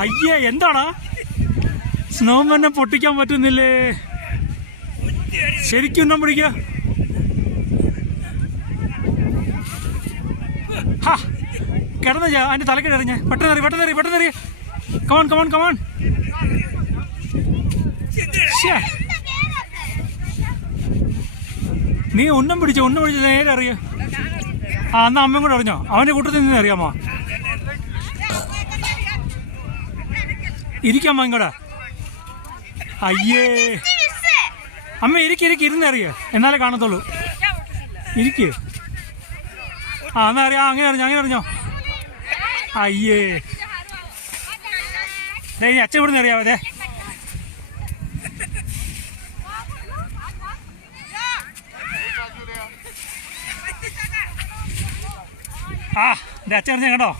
അയ്യേ എന്താടാ സ്നോമാനെ പൊട്ടിക്കാൻ പറ്റുന്നില്ലേ? ശരിക്കും ഉന്നം പിടിക്കുക. ഹാ കിടന്ന അതിന്റെ തലക്കെട്ട് എറിഞ്ഞ പെട്ടെന്ന് കമോൺ കമോൺ കമോൺ. നീ ഉന്നം പിടിച്ചോ നേരെ അറിയ. ആ എന്നാ അമ്മയും കൂടെ അറിഞ്ഞോ? അവന്റെ കൂട്ടത്തിൽ നിന്ന് അറിയാമോ? ഇരിക്കാമ്മ ഇങ്ങോട്ടാ. അയ്യേ അമ്മ ഇരുന്നറിയ എന്നാലേ കാണത്തുള്ളൂ. ഇരിക്ക്. ആ എന്നാ അറിയാം. അങ്ങനെ അറിഞ്ഞോ? അയ്യേ ഇനി അച്ഛൻ ഇവിടുന്ന് അറിയാവേ. ആ എൻ്റെ അച്ഛൻ അറിഞ്ഞ കേട്ടോ.